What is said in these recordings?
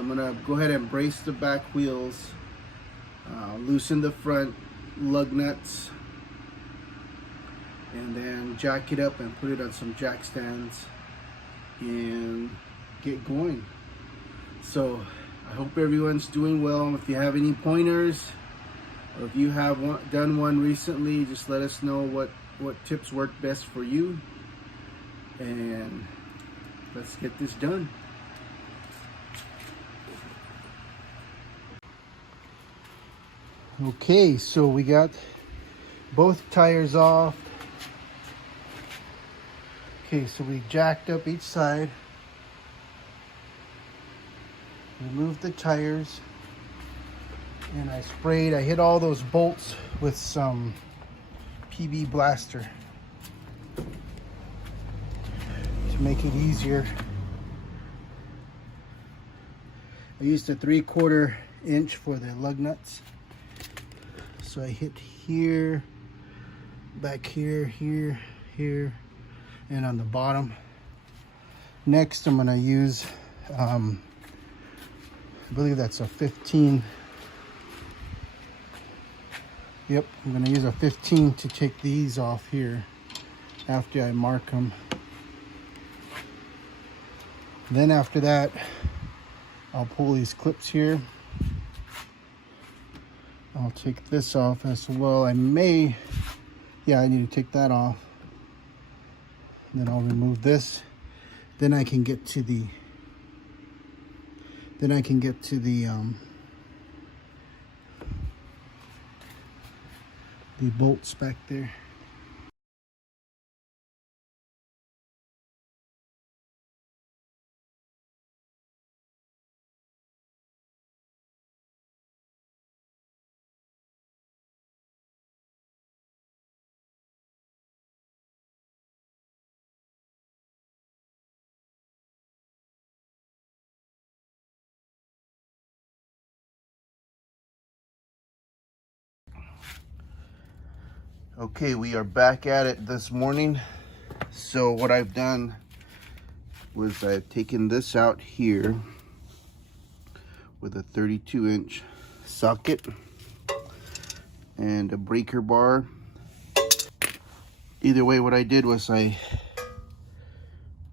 I'm gonna go ahead and brace the back wheels, loosen the front lug nuts, and then jack it up and put it on some jack stands and get going. So I hope everyone's doing well. If you have any pointers, or if you have done one recently, just let us know what tips work best for you, and let's get this done. Okay, so we got both tires off. Okay, so we jacked up each side, removed the tires, and I hit all those bolts with some PB Blaster to make it easier. I used a 3/4 inch for the lug nuts. So I hit here, back here, here, here, and on the bottom. Next, I'm gonna use, I believe that's a 15. Yep, I'm gonna use a 15 to take these off here after I mark them. Then after that, I'll pull these clips here. I'll take this off as well. I need to take that off. Then I'll remove this. Then I can get to the bolts back there. Okay, we are back at it this morning. So what I've done was I've taken this out here with a 32-inch socket and a breaker bar. Either way, what I did was I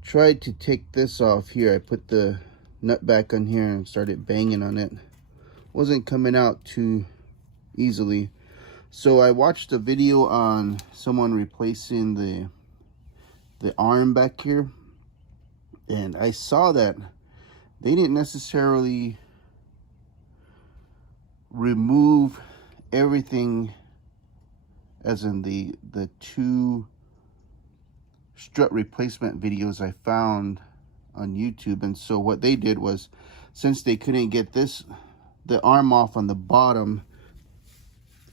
tried to take this off here. I put the nut back on here and started banging on it. Wasn't coming out too easily. So I watched a video on someone replacing the arm back here, and I saw that they didn't necessarily remove everything, as in the two strut replacement videos I found on YouTube. And so what they did was, since they couldn't get the arm off on the bottom,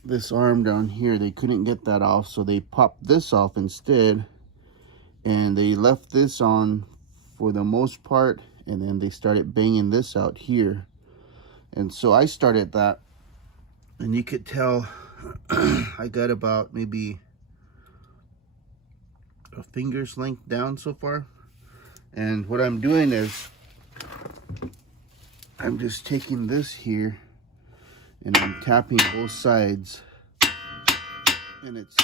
this arm down here, they couldn't get that off, so they popped this off instead, and they left this on for the most part, and then they started banging this out here. And so I started that, and you could tell I got about maybe a finger's length down so far. And what I'm doing is I'm just taking this here and I'm tapping both sides, and it's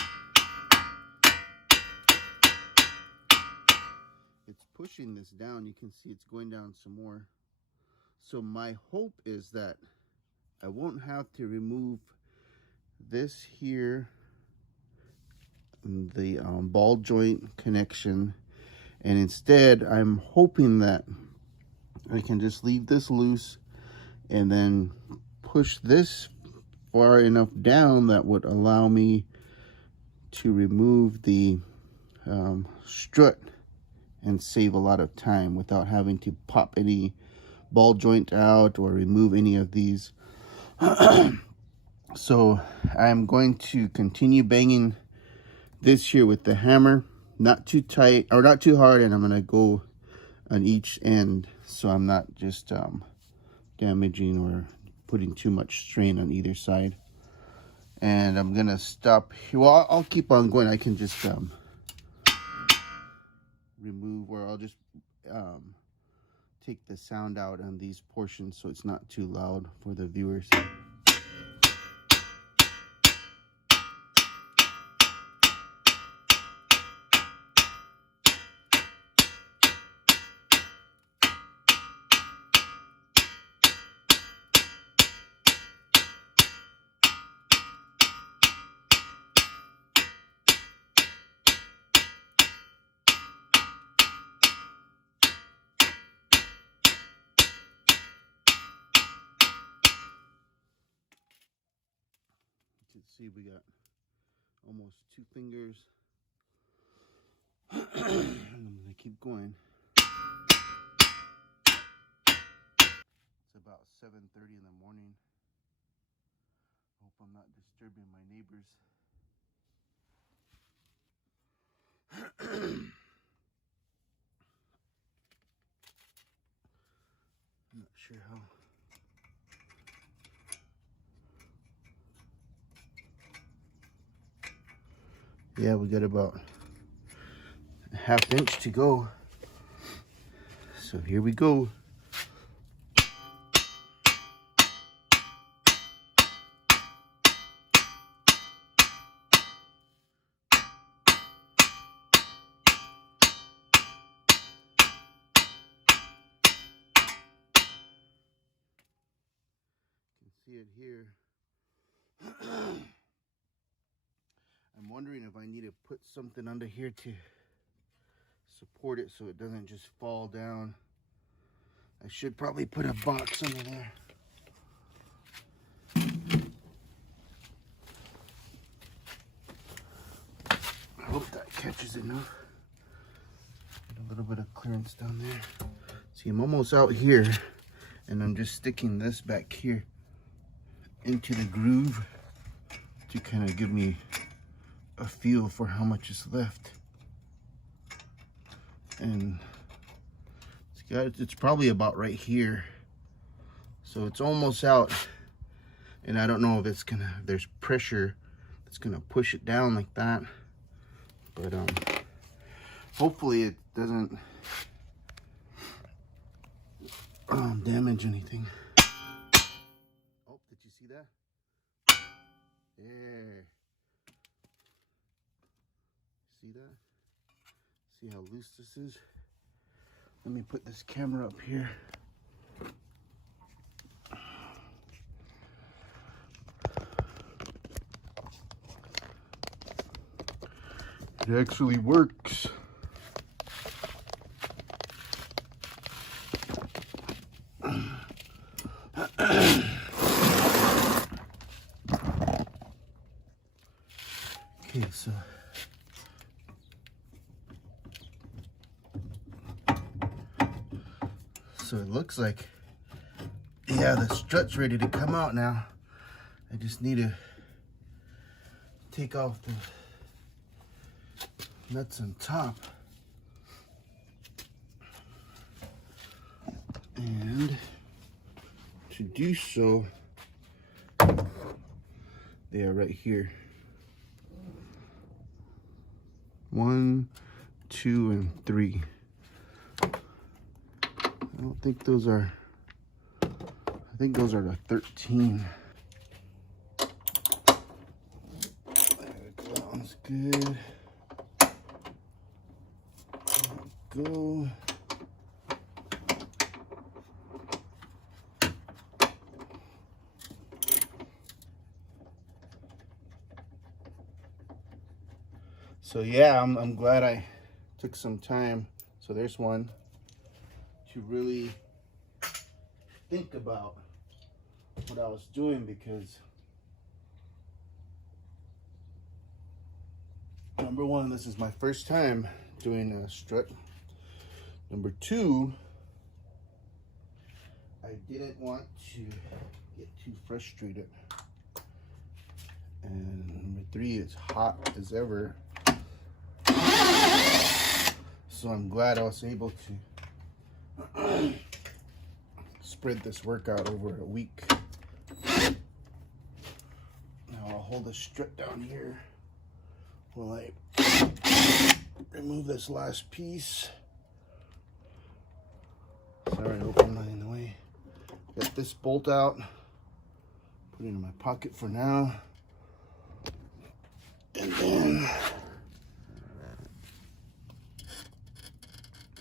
pushing this down. You can see it's going down some more. So my hope is that I won't have to remove this here, the ball joint connection, and instead I'm hoping that I can just leave this loose and then push this far enough down that would allow me to remove the strut and save a lot of time without having to pop any ball joint out or remove any of these. So I'm going to continue banging this here with the hammer, not too tight or not too hard, and I'm going to go on each end so I'm not just damaging or putting too much strain on either side. And I'm gonna stop here. Well, I'll keep on going. I can just remove, or I'll just take the sound out on these portions so it's not too loud for the viewers. You can see we got almost 2 fingers. And I'm gonna keep going. It's about 7:30 in the morning. Hope I'm not disturbing my neighbors. I'm not sure how. Yeah, we got about a ½ inch to go. So here we go. You can see it here. I'm wondering if I need to put something under here to support it so it doesn't just fall down. I should probably put a box under there. I hope that catches enough. Get a little bit of clearance down there. See, I'm almost out here, and I'm just sticking this back here into the groove to kind of give me a feel for how much is left. And it's probably about right here, so it's almost out. And I don't know if it's gonna, there's pressure that's gonna push it down like that, but hopefully it doesn't damage anything. Oh, did you see that? There. See that? See how loose this is? Let me put this camera up here. It actually works. Okay, so it looks like, yeah, the strut's ready to come out now. I just need to take off the nuts on top. And to do so, they are right here. 1, 2, and 3. I don't think those are, I think those are the 13. That one's good. There we go. So yeah, I'm glad I took some time. So there's one to really think about what I was doing, because number one, this is my first time doing a strut. Number two, I didn't want to get too frustrated. And number three, it's hot as ever. So I'm glad I was able to spread this workout over a week. Now I'll hold the strut down here while I remove this last piece. Sorry Sorry, open mine in the way. Got this bolt out. Put it in my pocket for now. And then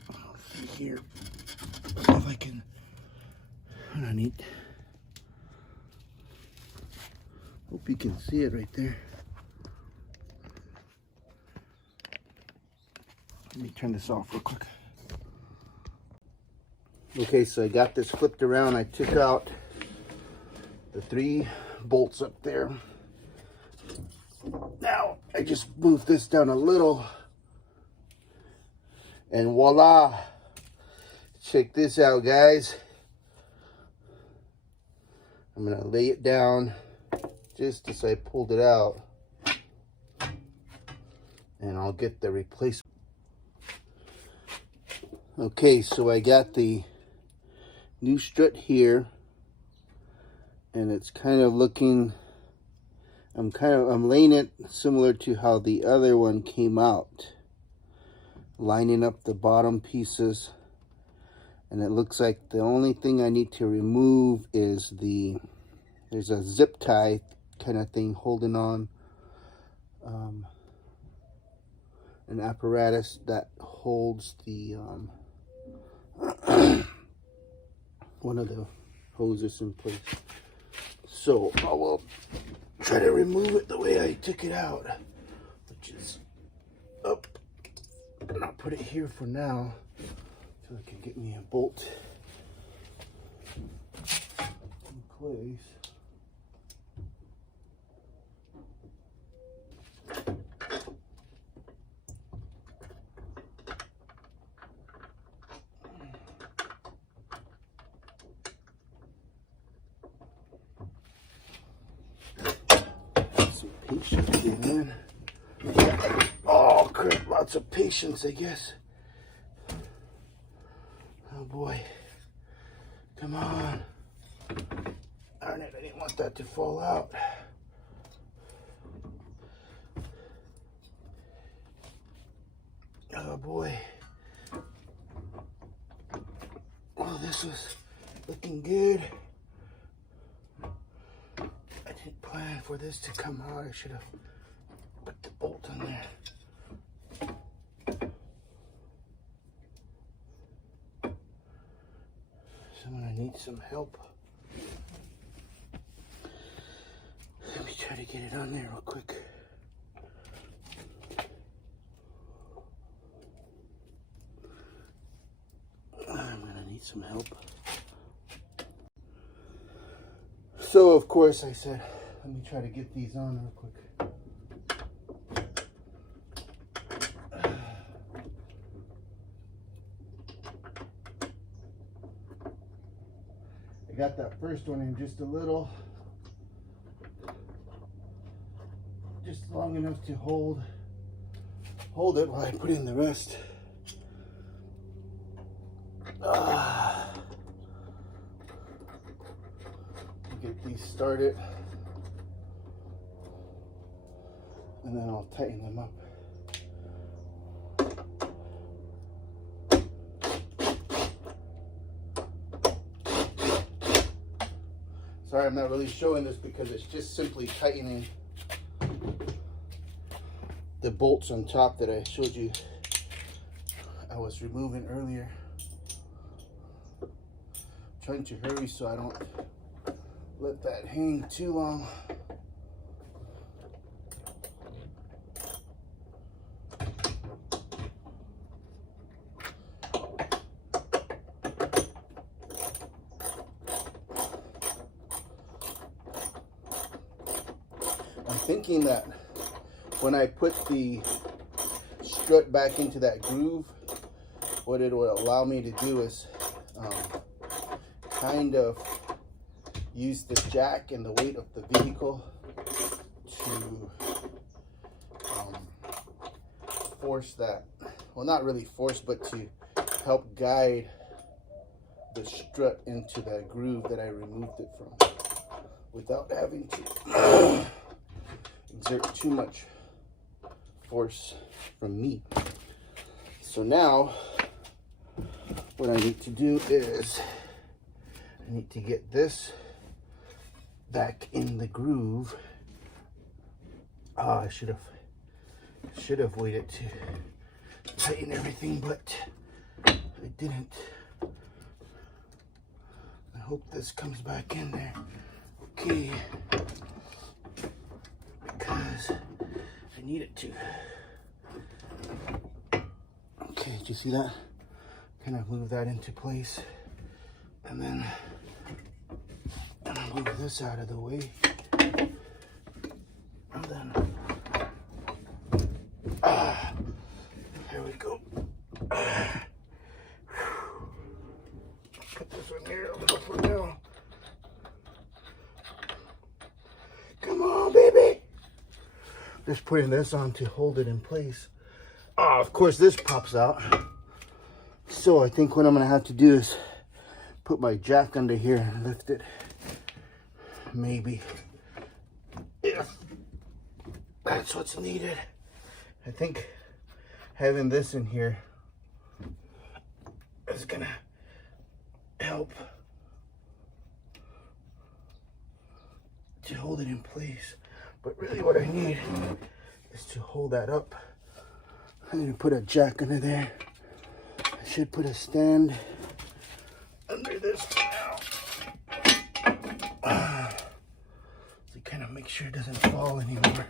I'll see here if I can. Underneath. Hope you can see it right there. Let me turn this off real quick. Okay, so I got this flipped around. I took out the 3 bolts up there. Now I just move this down a little, and voila! Check this out, guys. I'm gonna lay it down just as I pulled it out, and I'll get the replacement. Okay, so I got the new strut here, and it's kind of looking, I'm laying it similar to how the other one came out, lining up the bottom pieces, and it looks like the only thing I need to remove is there's a zip tie kind of thing holding on an apparatus that holds the one of the hoses in place. So I will try to remove it the way I took it out, which is up, and I'll put it here for now so I can get me a bolt in place. Patience here, man. Oh crap, lots of patience, I guess. Oh boy. Come on. Darn it, I didn't want that to fall out. Oh boy. Oh, this was looking good. I didn't plan for this to come out. I should have put the bolt on there. So I'm gonna need some help. Let me try to get it on there real quick. I'm gonna need some help. So of course I said, let me try to get these on real quick. I got that first one in just a little, just long enough to hold it while I put in the rest. Get these started, and then I'll tighten them up. Sorry, I'm not really showing this because it's just simply tightening the bolts on top that I showed you I was removing earlier. I'm trying to hurry so I don't let that hang too long. I'm thinking that when I put the strut back into that groove, what it will allow me to do is kind of use the jack and the weight of the vehicle to force that, well, not really force, but to help guide the strut into that groove that I removed it from without having to exert too much force from me. So now what I need to do is I need to get this back in the groove. I should have waited to tighten everything, but I didn't. I hope this comes back in there. Okay. Because I need it to. Okay, did you see that? Kind of move that into place. And then move this out of the way. And then there we go. Put this one here a little for now. Come on, baby. Just putting this on to hold it in place. Oh, of course this pops out. So I think what I'm gonna have to do is put my jack under here and lift it. Maybe if that's what's needed. I think having this in here is gonna help to hold it in place. But really what I need is to hold that up. I need to put a jack under there. I should put a stand under this for now. To kind of make sure it doesn't fall anymore.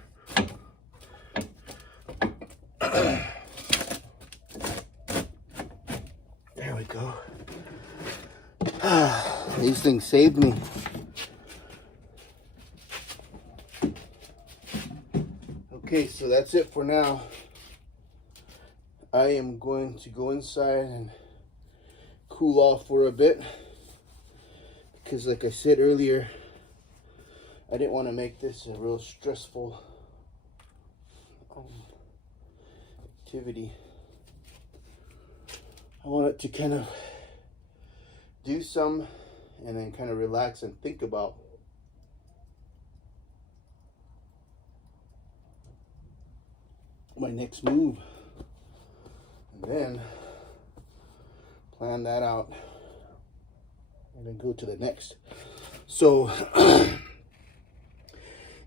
There we go. These things saved me. Okay, so that's it for now. I am going to go inside and cool off for a bit. Because like I said earlier, I didn't want to make this a real stressful activity. I wanted to kind of do some and then kind of relax and think about my next move. And then plan that out and then go to the next. So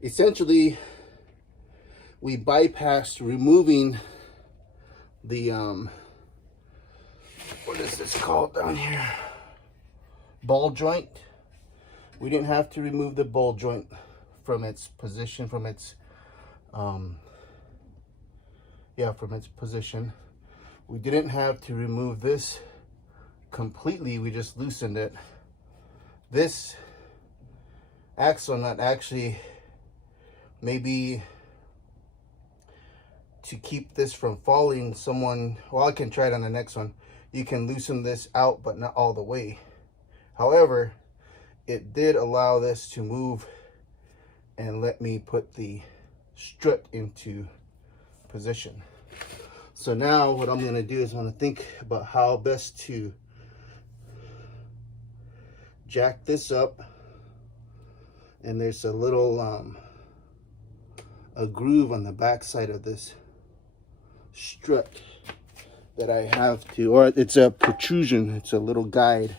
essentially we bypassed removing the what is this called down here, ball joint. We didn't have to remove the ball joint from its position, from its position. We didn't have to remove this completely, we just loosened it. This axle nut actually, maybe to keep this from falling, well, I can try it on the next one. You can loosen this out, but not all the way. However, it did allow this to move and let me put the strut into position. So now what I'm going to do is I'm going to think about how best to jack this up. And there's a little a groove on the back side of this strut that I have to, or it's a protrusion, it's a little guide.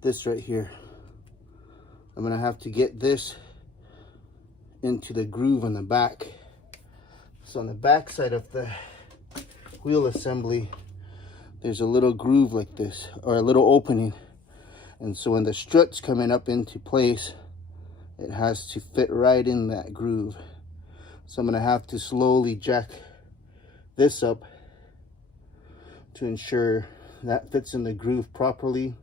This right here, I'm gonna have to get this into the groove on the back. So on the back side of the wheel assembly, there's a little groove like this, or a little opening. And so when the strut's coming up into place, it has to fit right in that groove. So I'm gonna have to slowly jack this up to ensure that fits in the groove properly,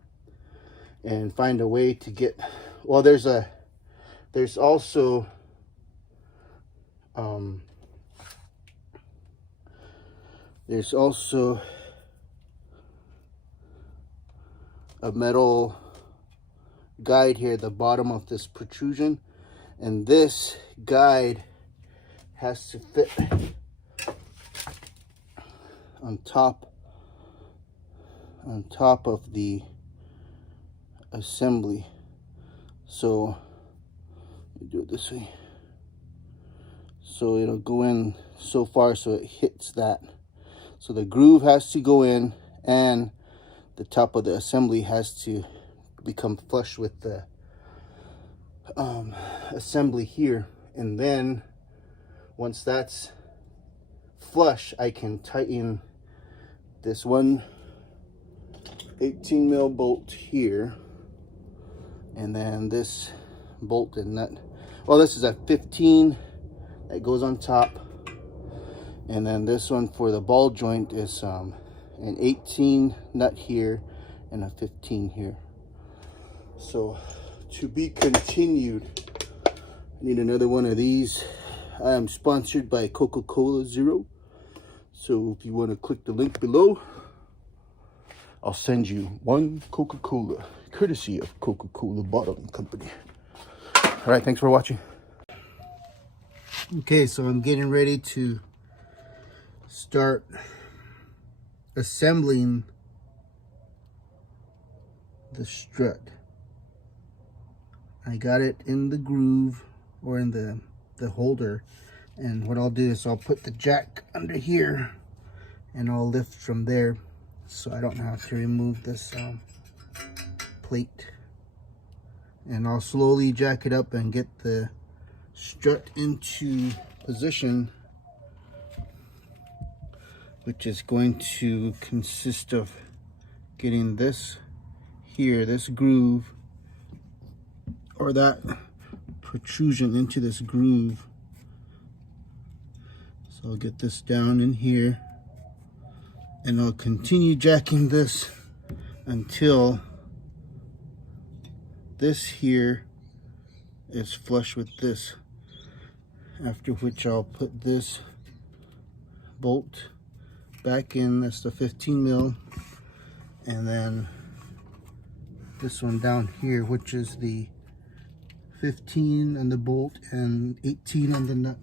and find a way to get, well, there's also a metal guide here at the bottom of this protrusion, and this guide has to fit on top of the assembly. So you do it this way, so it'll go in so far so it hits that. So the groove has to go in, and the top of the assembly has to become flush with the assembly here. And then once that's flush, I can tighten this one 18 mil bolt here, and then this bolt and nut. Well, this is a 15 that goes on top, and then this one for the ball joint is an 18 nut here and a 15 here. So to be continued. I need another one of these. I am sponsored by Coca-Cola Zero, so if you want to click the link below, I'll send you one Coca-Cola, courtesy of Coca-Cola Bottling Company. All right, thanks for watching. Okay, so I'm getting ready to start assembling the strut. I got it in the groove, or in the holder, and what I'll do is I'll put the jack under here and I'll lift from there, so I don't have to remove this plate. And I'll slowly jack it up and get the strut into position, which is going to consist of getting this here, this groove, or that protrusion into this groove. So I'll get this down in here, and I'll continue jacking this until this here is flush with this, after which I'll put this bolt back in. That's the 15 mil, and then this one down here, which is the 15 on the bolt and 18 on the nut.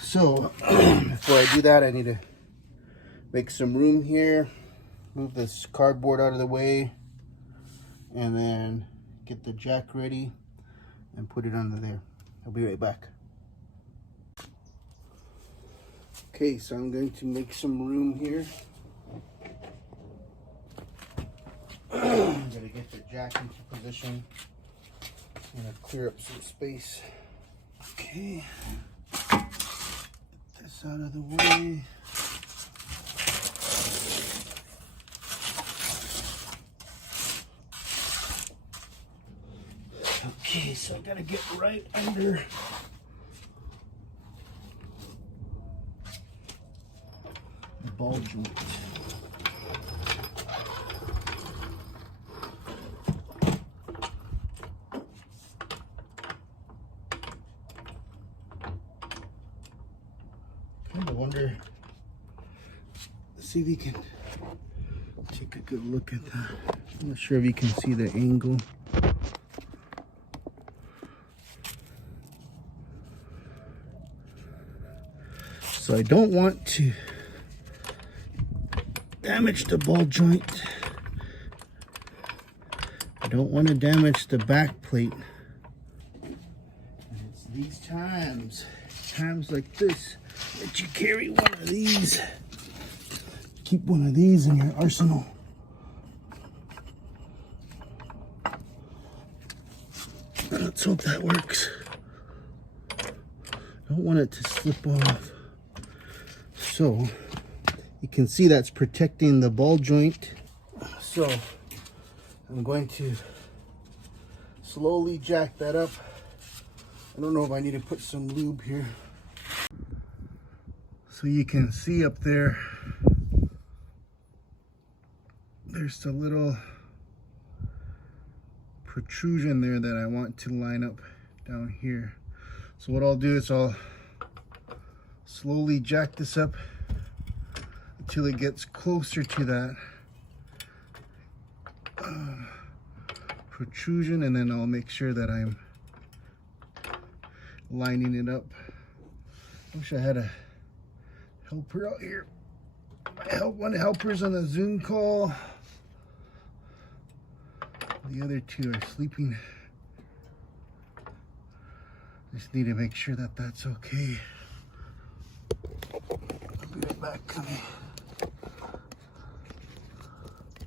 So before I do that, I need to make some room here, move this cardboard out of the way, and then get the jack ready and put it under there. I'll be right back. Okay, so I'm going to make some room here. I'm gonna get the jack into position. I'm gonna clear up some space. Okay, get this out of the way. Okay, so I gotta get right under the ball joint. I wonder, see if you can take a good look at that. I'm not sure if you can see the angle. So I don't want to damage the ball joint. I don't want to damage the back plate. And it's these times like this, that you carry one of these. Keep one of these in your arsenal. Let's hope that works. Don't want it to slip off. So you can see that's protecting the ball joint. So I'm going to slowly jack that up. I don't know if I need to put some lube here. So you can see up there, there's a little protrusion there that I want to line up down here. So what I'll do is I'll slowly jack this up until it gets closer to that protrusion, and then I'll make sure that I'm lining it up. I wish I had a helper out here. One helper's on a Zoom call. The other two are sleeping. Just need to make sure that that's okay. I'll be right back. back to me.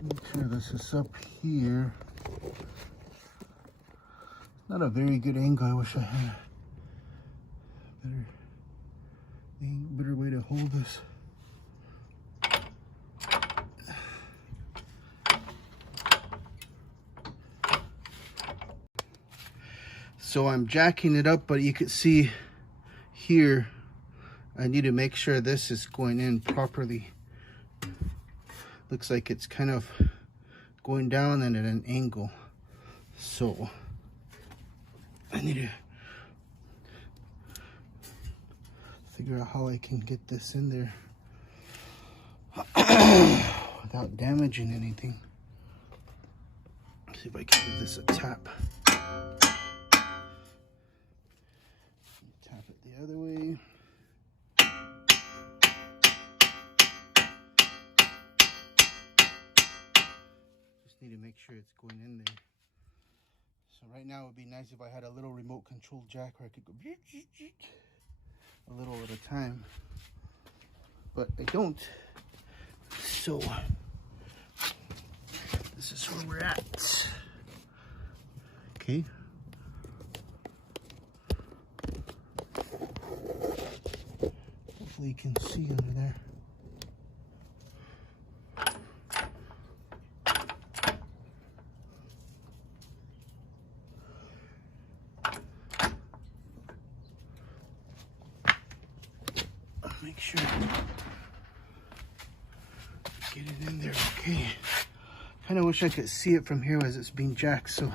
Make sure this is up here. Not a very good angle. I wish I had a better way to hold this. So I'm jacking it up, but you can see here, I need to make sure this is going in properly. Looks like it's kind of going down and at an angle. So I need to figure out how I can get this in there without damaging anything. See if I can give this a tap. Tap it the other way. Just need to make sure it's going in there. So right now it would be nice if I had a little remote control jack where I could go a little at a time, but I don't. So this is where we're at. Okay. Hopefully you can see under there. Make sure get it in there. Okay. Kind of wish I could see it from here as it's being jacked, so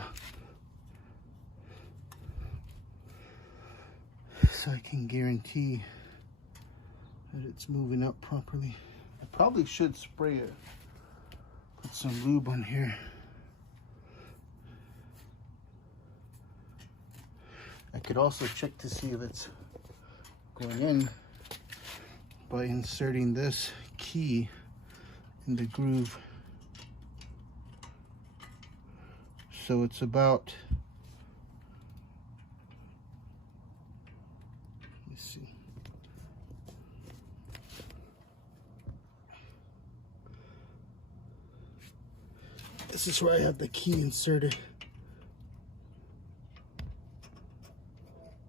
I can guarantee that it's moving up properly. I probably should spray it. Put some lube on here. I could also check to see if it's going in by inserting this key in the groove. So it's about, let's see. This is where I have the key inserted.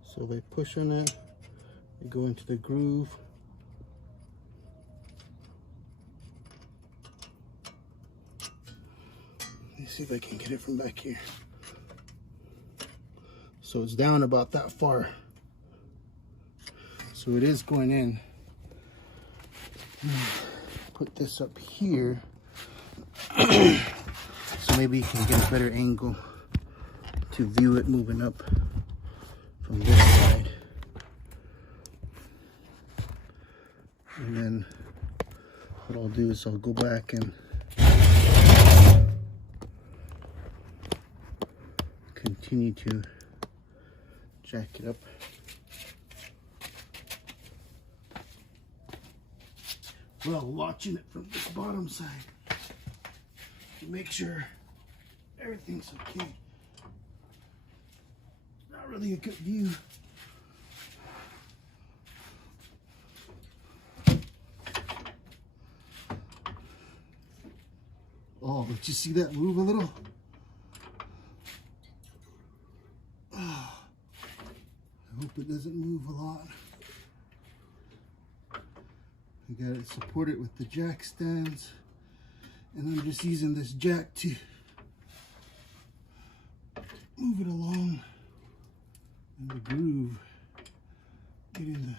So if I push on it, I go into the groove. Let's see if I can get it from back here. So it's down about that far. So it is going in. Put this up here. So maybe you can get a better angle to view it moving up from this side. And then what I'll do is I'll go back and continue to jack it up. Well, watching it from this bottom side to make sure everything's okay. Not really a good view. Oh, did you see that move a little? Oh, I hope it doesn't move a lot. I got it supported with the jack stands, and I'm just using this jack to move it along in the groove, getting the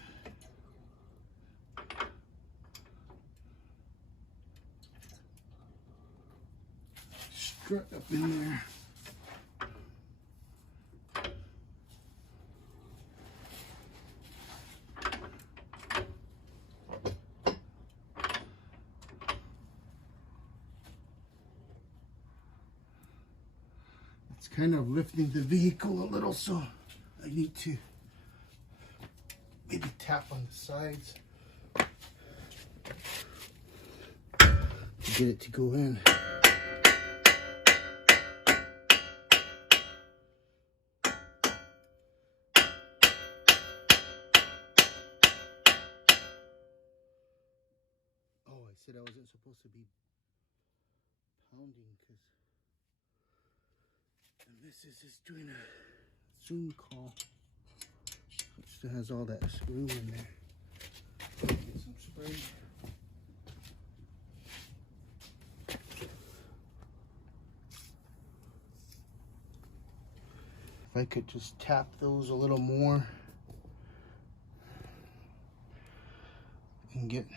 strut up in there. It's kind of lifting the vehicle a little, so I need to maybe tap on the sides to get it to go in. said I wasn't supposed to be pounding because the missus is doing a Zoom call. It still has all that room in there. Get some spray. If I could just tap those a little more and get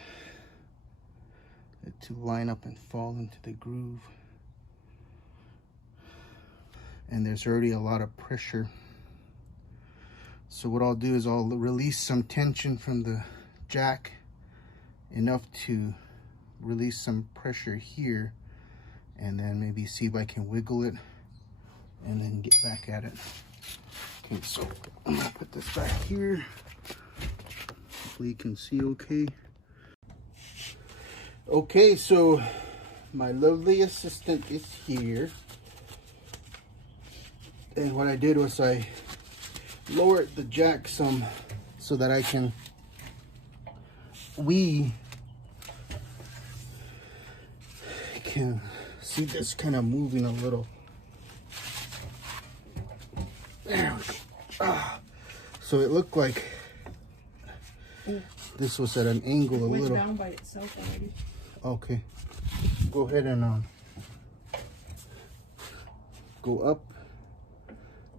it to line up and fall into the groove. And there's already a lot of pressure. So what I'll do is I'll release some tension from the jack, enough to release some pressure here, and then maybe see if I can wiggle it and then get back at it. Okay, so I'm gonna put this back here. Hopefully you can see okay. Okay, so my lovely assistant is here. And what I did was I lowered the jack some so that I can see this kind of moving a little. There we go. So it looked like this was at an angle a little. It went down by itself already. Okay. Go ahead and go up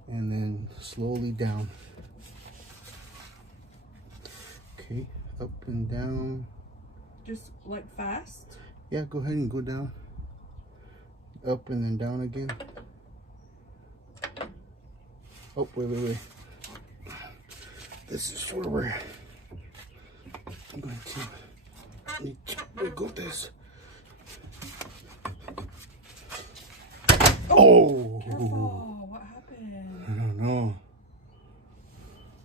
and then slowly down. Okay, up and down. Just like fast? Yeah, go ahead and go down. Up and then down again. Oh, wait. This is where I'm going to need to wiggle this. Oh! Careful. What happened? I don't know.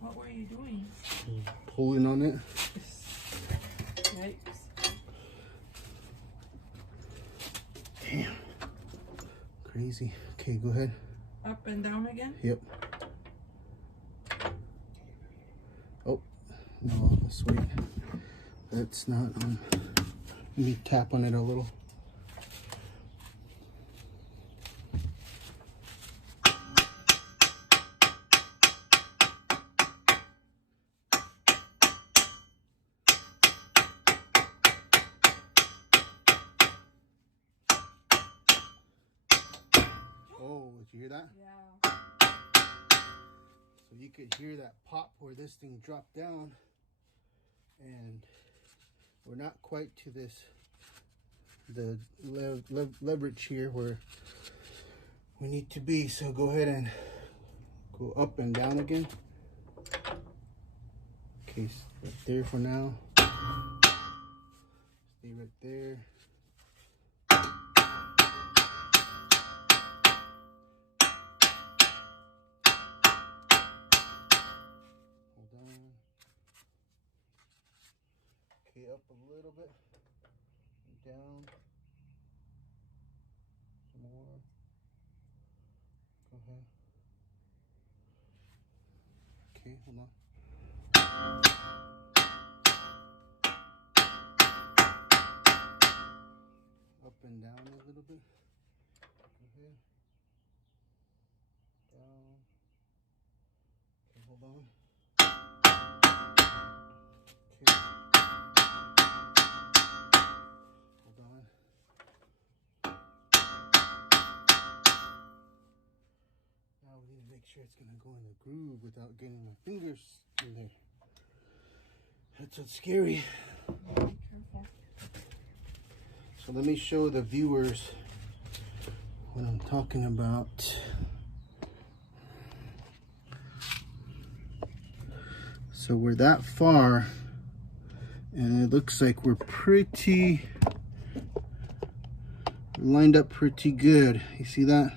What were you doing? Pulling on it. Yikes. Damn. Crazy. Okay, go ahead. Up and down again? Yep. Oh, no, let's wait. That's not on. Let me tap on it a little. Oh, did you hear that? Yeah. So you could hear that pop where this thing dropped down, and we're not quite to the leverage here where we need to be. So go ahead and go up and down again. Okay, right there for now. Stay right there. Okay, up a little bit, down, some more, go ahead. Okay, hold on. Up and down a little bit, go ahead, down, okay, hold on. Okay. Make sure it's gonna go in the groove without getting my fingers in there. That's what's scary. Be careful. So let me show the viewers what I'm talking about. So we're that far, and it looks like we're pretty lined up pretty good. You see that?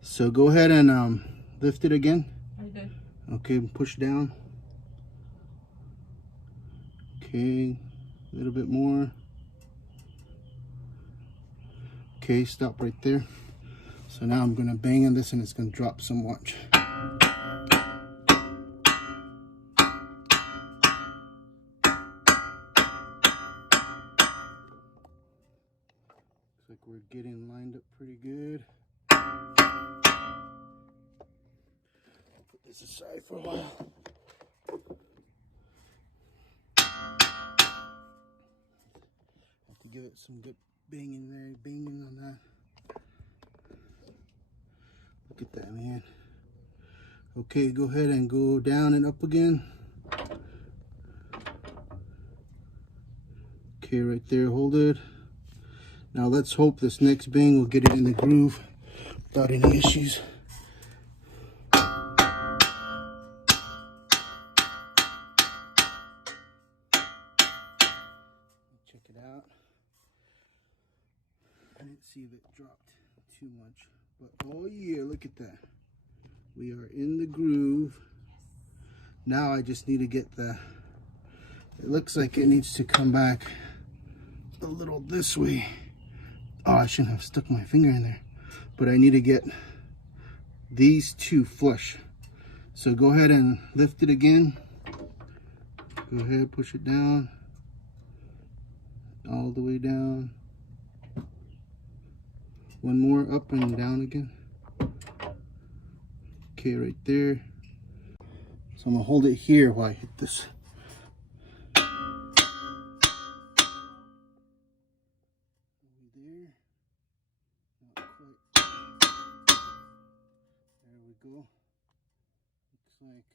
So go ahead and lift it again. I did. Okay, push down. Okay, a little bit more. Okay, stop right there. So now I'm gonna bang on this and it's gonna drop some, watch. this aside for a while. Have to give it some good banging there, banging on that. Look at that, man. Okay, go ahead and go down and up again. Okay, right there, hold it. Now let's hope this next bang will get it in the groove without any issues. Check it out. I didn't see if it dropped too much, but oh yeah, look at that. We are in the groove. Now I just need to get the, it looks like it needs to come back a little this way. Oh, I shouldn't have stuck my finger in there, but I need to get these two flush. So go ahead and lift it again. Go ahead, push it down, all the way down. One more, up and down again. Okay, right there. So I'm gonna hold it here while I hit this. There. Not quite. There we go. Looks like.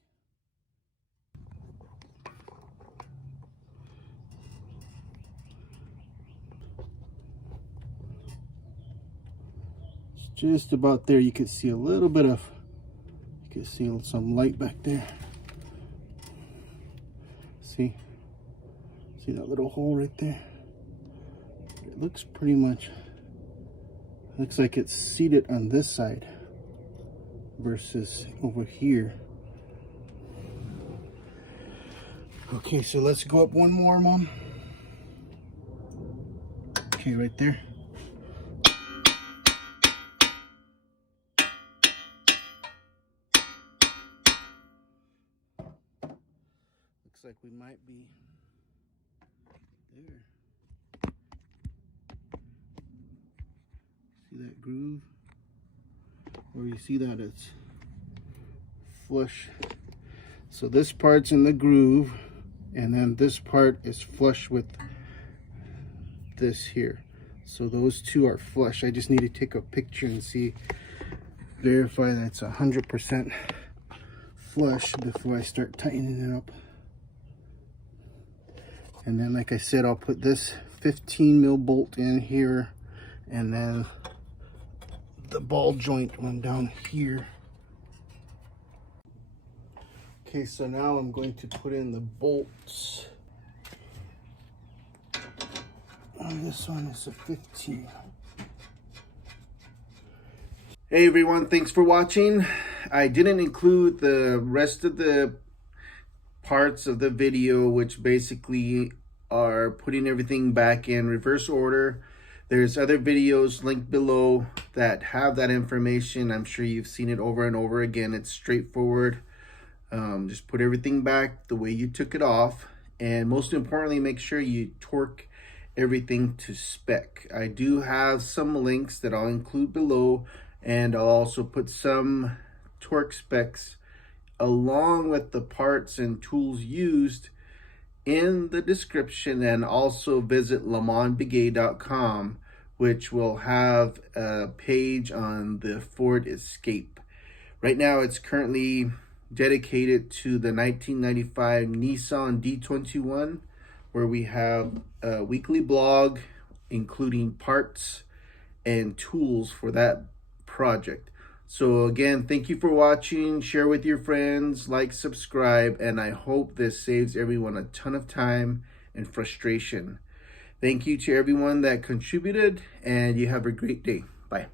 It's just about there. You can see a little bit of, you can see some light back there. See that little hole right there? It looks pretty much, looks like it's seated on this side versus over here. Okay, so let's go up one more, Mom. Okay, right there. Looks like we might be there. See that groove? Or you see that it's flush. So this part's in the groove, and then this part is flush with this here. So those two are flush. I just need to take a picture and see, verify that it's 100% flush before I start tightening it up. And then, like I said, I'll put this 15 mil bolt in here, and then the ball joint one down here. Okay, so now I'm going to put in the bolts. On this one is a 15. Hey everyone, thanks for watching. I didn't include the rest of the parts of the video, which basically are putting everything back in reverse order. There's other videos linked below that have that information. I'm sure you've seen it over and over again. It's straightforward. Just put everything back the way you took it off, and most importantly, make sure you torque everything to spec. I do have some links that I'll include below, and I'll also put some torque specs along with the parts and tools used in the description, and also visit lemonbigay.com, which will have a page on the Ford Escape. Right now it's currently dedicated to the 1995 Nissan D21, where we have a weekly blog including parts and tools for that project. So again, thank you for watching. Share with your friends, like, subscribe, and I hope this saves everyone a ton of time and frustration. Thank you to everyone that contributed, and you have a great day. Bye.